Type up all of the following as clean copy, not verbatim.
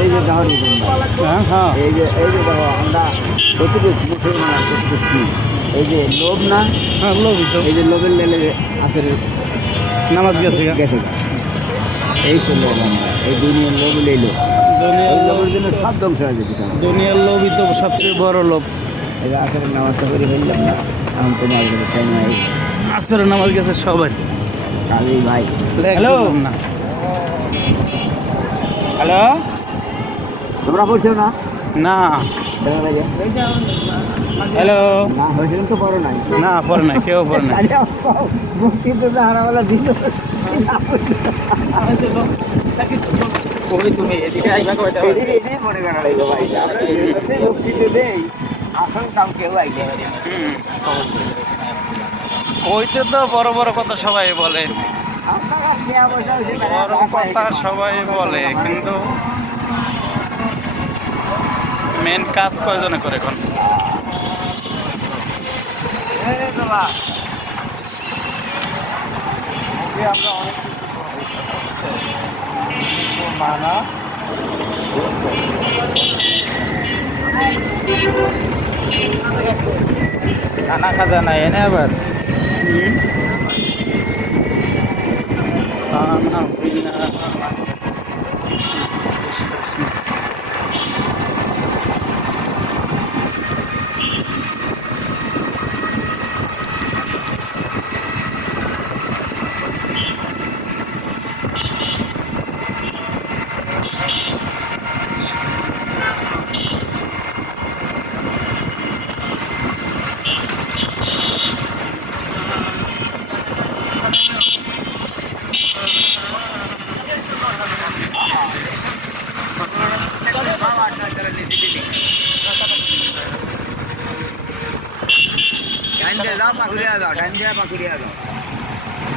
এই যে দেখো দেখো আমরা কতটুকু মুসলমান কতটুকু এই যে লোভ না, লোভই তো। এই যে লোভের লেলে আসের নামাজ গেছে গেছে এই তো লোভ আমরা, এই দুনিয়ার লোভ এই লোভ, এই লোভের জন্য সব ধ্বংস হয়ে যেতে হবে। দুনিয়ার লোভই তো সবচেয়ে বড় লোভ। এই যে আসরের নামাজটা করে ফেললাম না, এখন তো আসরের নামাজ গেছে সবাই। কালী ভাই হ্যালো না, হ্যালো তোমরা বলছো না? না, হ্যালো না হয়েছিলাম তো বড় নাই, না পরে নাই, কেউ পরে নাই। মুক্তিতে হারাবেলা দিল মনে করা লাগবে ভাই, মুক্তিতে দেই আসল কাউ কেউ আইলে কইতে তো বড় বড় কথা সবাই বলে, বড় কথা সবাই বলে, কিন্তু মেন কাজ কয়জনে করে এখন? আমরা অনেক মানা খানা খাজা নাই এনে আবার খানা পিনা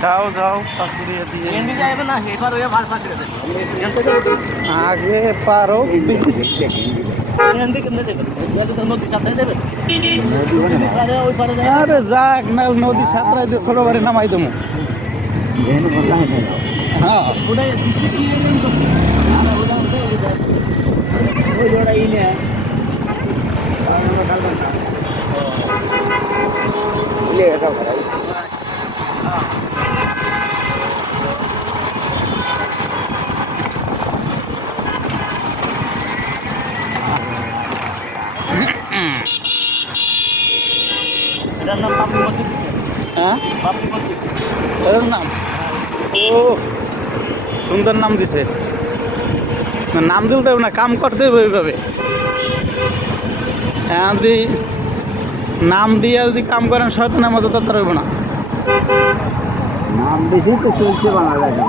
যাও যাও পাকুড়িয়া দিয়ে আগে পারো। আরে যাক না, নদী সাঁতরাই দিয়ে ছোট বাড়ি নামাই দেবো। হ্যাঁ হ্যাঁ এর নাম ও সুন্দর নাম দিছে। নাম দিতে হবে না, কাম করতে হবে ওইভাবে। যদি নাম দিয়ে যদি কাম করেন শয়তানের মতো তো রইব না। নাম বেশি তো চলছে বাংলাদেশে।